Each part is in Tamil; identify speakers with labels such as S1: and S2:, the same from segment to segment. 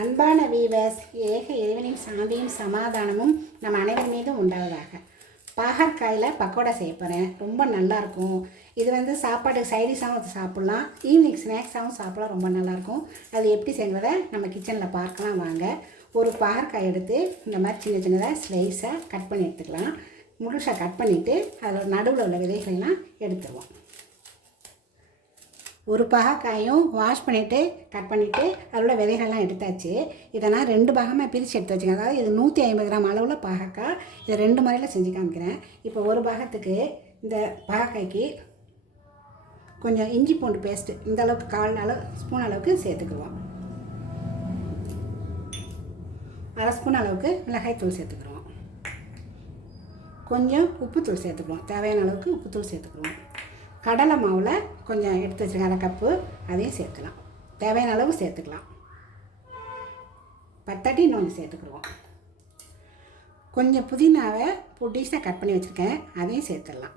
S1: அன்பான வீவர்ஸ் ஏக இறைவனின் சாந்தியும் சமாதானமும் நம்ம அனைவர் மீதும் உண்டாவதாக. பாகற்காயில் பக்கோடா செய்ய போகிறேன் ரொம்ப நல்லாயிருக்கும் இது வந்து சாப்பாடு சைடிஷாகவும் சாப்பிட்லாம். ஈவினிங் ஸ்நாக்ஸாகவும் சாப்பிடலாம். ரொம்ப நல்லாயிருக்கும் அது எப்படி செய்வதை நம்ம கிச்சனில் பார்க்கலாம் வாங்க. ஒரு பாகற்காய் எடுத்து இந்த மாதிரி சின்ன சின்னதாக ஸ்லைஸாக கட் பண்ணி எடுத்துக்கலாம். முழுசாக கட் பண்ணிவிட்டு அதில் நடுவில் உள்ள விதைகள்லாம் எடுத்துருவோம். ஒரு பாகக்காயும் வாஷ் பண்ணிவிட்டு கட் பண்ணிவிட்டு அதில் விதைகள்லாம் எடுத்தாச்சு. இதை நான் ரெண்டு பாகமாக பிரித்து எடுத்து வச்சுக்கேன் அதாவது இது நூற்றி ஐம்பது கிராம் அளவில் பாகக்காய். இதை ரெண்டு முறையில் செஞ்சு காமிக்கிறேன். இப்போ ஒரு பாகத்துக்கு இந்த பாகக்காய்க்கு கொஞ்சம் இஞ்சி பூண்டு பேஸ்ட்டு இந்த அளவுக்கு கால் அளவு ஸ்பூன் அளவுக்கு சேர்த்துக்குவோம் அரை ஸ்பூன் அளவுக்கு மிளகாய் தூள் சேர்த்துக்குறோம் கொஞ்சம் உப்புத்தூள் சேர்த்துக்குவோம் தேவையான அளவுக்கு உப்புத்தூள் சேர்த்துக்குவோம் கடலை மாவில் கொஞ்சம் எடுத்து வச்சுருக்கேன் அரை கப்பு அதையும் சேர்த்துக்கலாம். தேவையான அளவு சேர்த்துக்கலாம். பத்தாட்டி இன்னொன்று சேர்த்துக்குருவோம் கொஞ்சம் புதினாவை பொடிசாக கட் பண்ணி வச்சுருக்கேன். அதையும் சேர்த்துடலாம்.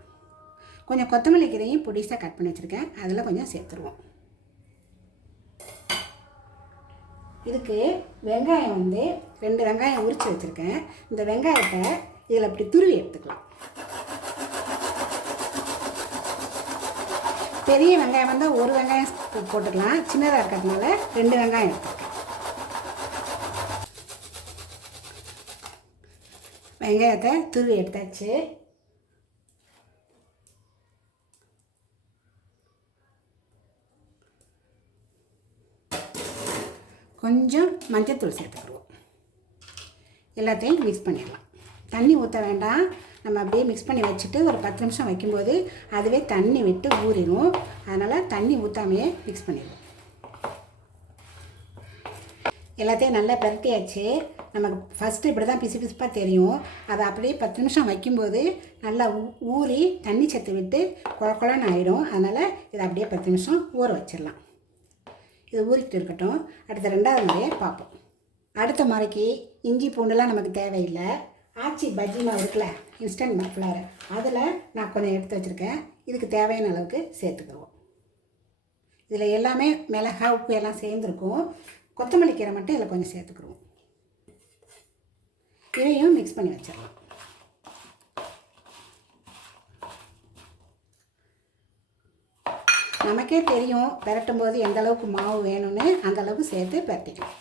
S1: கொஞ்சம் கொத்தமல்லி கீரையும் பொடிசாக கட் பண்ணி வச்சுருக்கேன். அதில் கொஞ்சம் சேர்த்துருவோம். இதுக்கு வெங்காயம் வந்து ரெண்டு வெங்காயம் உரித்து வச்சுருக்கேன். இந்த வெங்காயத்தை இதில் அப்படி துருவி எடுத்துக்கலாம். பெரிய வெங்காயம் வந்தால் ஒரு வெங்காயம் போட்டுக்கலாம். சின்னதாக இருக்கிறதுனால ரெண்டு வெங்காயம் எடுத்துருக்கேன் வெங்காயத்தை துருவி எடுத்தாச்சு. கொஞ்சம் மஞ்சத்தூள் சேர்த்துக்கிடுவோம். எல்லாத்தையும் மிக்ஸ் பண்ணிடலாம். தண்ணி ஊற்ற வேண்டாம். நம்ம அப்படியே மிக்ஸ் பண்ணி வச்சுட்டு ஒரு பத்து நிமிஷம் வைக்கும்போது அதுவே தண்ணி விட்டு ஊறிடும் அதனால் தண்ணி ஊற்றாமையே மிக்ஸ் பண்ணிடுவோம் எல்லாத்தையும் நல்லா பிரட்டியாச்சு. நமக்கு ஃபஸ்ட்டு இப்படி தான் பிசு பிசுப்பாக தெரியும். அதை அப்படியே பத்து நிமிஷம் வைக்கும்போது நல்லா ஊ ஊறி தண்ணி சத்து விட்டு குழக்குழன்னு ஆகிடும் அதனால் இதை அப்படியே பத்து நிமிஷம் ஊற வச்சிடலாம். இது ஊறிக்கிட்டு இருக்கட்டும். அடுத்த ரெண்டாவது முறையை பார்ப்போம். அடுத்த முறைக்கு இஞ்சி பூண்டுலாம் நமக்கு தேவையில்லை. ஆச்சி பஜ்ஜி மாவு இருக்குல்ல? இன்ஸ்டன்ட் மஃப்ளர் அதில் நான் கொஞ்சம் எடுத்து வச்சுருக்கேன். இதுக்கு தேவையான அளவுக்கு சேர்த்துக்குவோம். இதில் எல்லாமே மிளகா உப்பு எல்லாம் சேர்ந்துருக்கும். கொத்தமல்லி கீரை மட்டும் இதில் கொஞ்சம் சேர்த்துக்குருவோம். இதையும் மிக்ஸ் பண்ணி வச்சிடலாம். நமக்கே தெரியும் பெரட்டும் போது எந்த அளவுக்கு மாவு வேணும்னு அந்த அளவுக்கு சேர்த்து பெரட்டிக்கலாம்.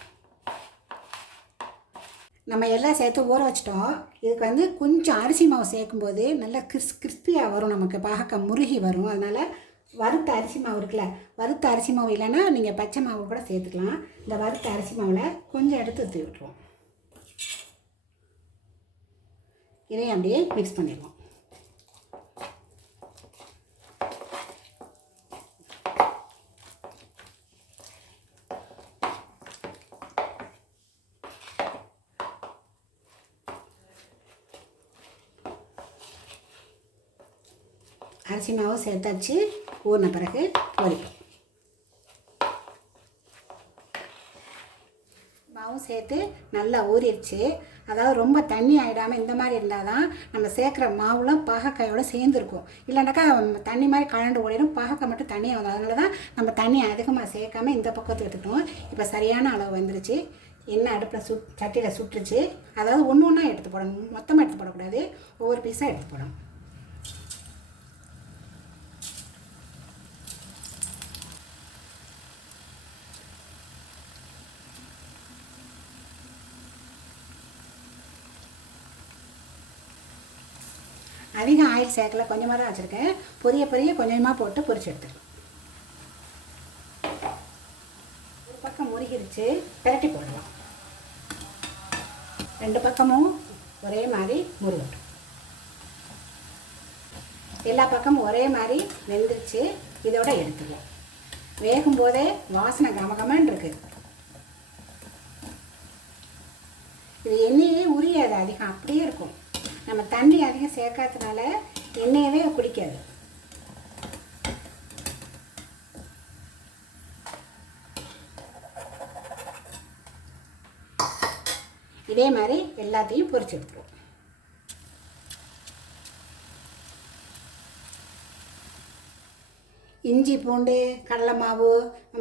S1: நம்ம எல்லாம் சேர்த்து ஊற வச்சிட்டோம். இதுக்கு வந்து கொஞ்சம் அரிசி மாவு சேர்க்கும்போது நல்லா கிறிஸ் கிறிஸ்பியாக வரும் நமக்கு. பார்க்க முருகி வரும். அதனால் வறுத்த அரிசி மாவு இருக்குல்ல வறுத்த அரிசி மாவு இல்லைன்னா நீங்கள் பச்சை மாவு கூட சேர்த்துக்கலாம். இந்த வறுத்த அரிசி மாவில் கொஞ்சம் எடுத்து ஊற்றி விட்டுருவோம். இதையும் அப்படியே மிக்ஸ் பண்ணிடுவோம். அரிசி மாவு சேர்த்தாச்சு. ஊறின பிறகு பொரிப்போம். மாவும் சேர்த்து நல்லா ஊறிடுச்சு. அதாவது ரொம்ப தண்ணி ஆகிடாமல் இந்த மாதிரி இருந்தால் தான் நம்ம சேர்க்குற மாவுலாம் பாகக்காயோடு சேர்ந்துருக்கும். இல்லைனாக்கா தண்ணி மாதிரி கலண்டு ஓடிடும். பாகக்காய் மட்டும் தண்ணியாக வந்தோம் அதனால தான் நம்ம தண்ணி அதிகமாக சேர்க்காம இந்த பக்கத்தில் எடுத்துக்கணும் இப்போ சரியான அளவு வந்துருச்சு. எண்ணெய் அடுப்பில் சுட் சட்டியில் சுட்டுருச்சு. அதாவது ஒன்று ஒன்றா எடுத்து போடணும். மொத்தமாக எடுத்து போடக்கூடாது. ஒவ்வொரு பீஸாக எடுத்து போடணும். அதிகம் ஆயில் சேர்க்கல கொஞ்சமாக தான் வச்சுருக்கேன். பொரிய பொரிய கொஞ்சமாக போட்டு பொரிச்சு எடுத்துக்கலாம். ஒரு பக்கம் முருகிருச்சு பிரட்டி போடலாம். ரெண்டு பக்கமும் ஒரே மாதிரி முருகட்டும். எல்லா பக்கமும் ஒரே மாதிரி வெந்துருச்சு இதோட எடுத்துக்கலாம். வேகும் போதே வாசனை கமகமன்னு இருக்கு. இது எண்ணெயே உரியாது அதிகம் அப்படியே இருக்கும். நம்ம தண்ணி அதிகம் சேர்க்காததுனால எண்ணெயவே குடிக்காது. இதே மாதிரி எல்லாத்தையும் பொரிச்சு எடுத்துருவோம். இஞ்சி பூண்டு கடலை மாவு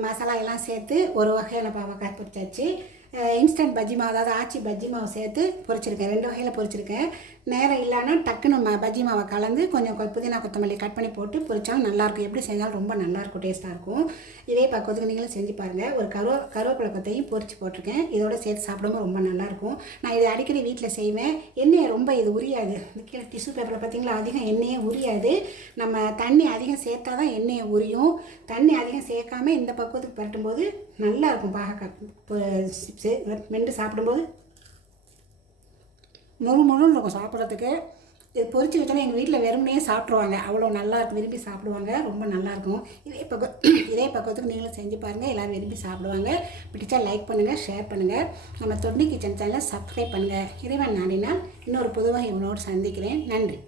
S1: மசாலா எல்லாம் சேர்த்து ஒரு வகையான பாவக்காய் பிடிச்சாச்சு இன்ஸ்டன்ட் பஜ்ஜி மாவு அதாவது ஆச்சி பஜ்ஜி மாவு சேர்த்து பொரிச்சிருக்கேன். ரெண்டு வகையில் பொரிச்சிருக்கேன். நேரம் இல்லைன்னா டக்குன்னு ம பஜ்ஜி மாவை கலந்து கொஞ்சம் புதினா கொத்தமல்லி கட் பண்ணி போட்டு பொரிச்சாலும் நல்லாயிருக்கும் எப்படி செஞ்சாலும் ரொம்ப நல்லாயிருக்கும் டேஸ்ட்டாக இருக்கும். இதே பக்கத்துக்கு நீங்களும் செஞ்சு பாருங்கள் ஒரு கருவ கருவேப்பிலை கொத்தையும் பொரிச்சு போட்டிருக்கேன். இதோட சேர்த்து சாப்பிடும்போது ரொம்ப நல்லாயிருக்கும் நான் இதை அடிக்கடி வீட்டில் செய்வேன். எண்ணெயை ரொம்ப இது உரியாது. கீழே டிஷ்யூ பேப்பரில் பார்த்தீங்களா அதிகம் எண்ணெயே உரியாது. நம்ம தண்ணி அதிகம் சேர்த்தா தான் எண்ணெயை உரியும். தண்ணி அதிகம் சேர்க்காம இந்த பக்குவத்துக்கு பரட்டும்போது நல்லாயிருக்கும் பாகக்காய் சரி மென்று சாப்பிடும்போது முழு முழுன்னு இருக்கும் சாப்பிட்றதுக்கு. இது பொறிச்சு வச்சோன்னா எங்கள் வீட்டில் வெறுமனே சாப்பிட்ருவாங்க அவ்வளோ நல்லா இருக்கும். விரும்பி சாப்பிடுவாங்க. ரொம்ப நல்லாயிருக்கும் இதே பக்கம் இதே பக்கத்துக்கு நீங்களும் செஞ்சு பாருங்கள் எல்லோரும் விரும்பி சாப்பிடுவாங்க. பிடிச்சா லைக் பண்ணுங்கள் ஷேர் பண்ணுங்கள் நம்ம தொண்டி கிச்சன் சேனலை சப்ஸ்கிரைப் பண்ணுங்கள் இறைவன் நாடினால் இன்னொரு பொதுவாக இவனோடு சந்திக்கிறேன். நன்றி.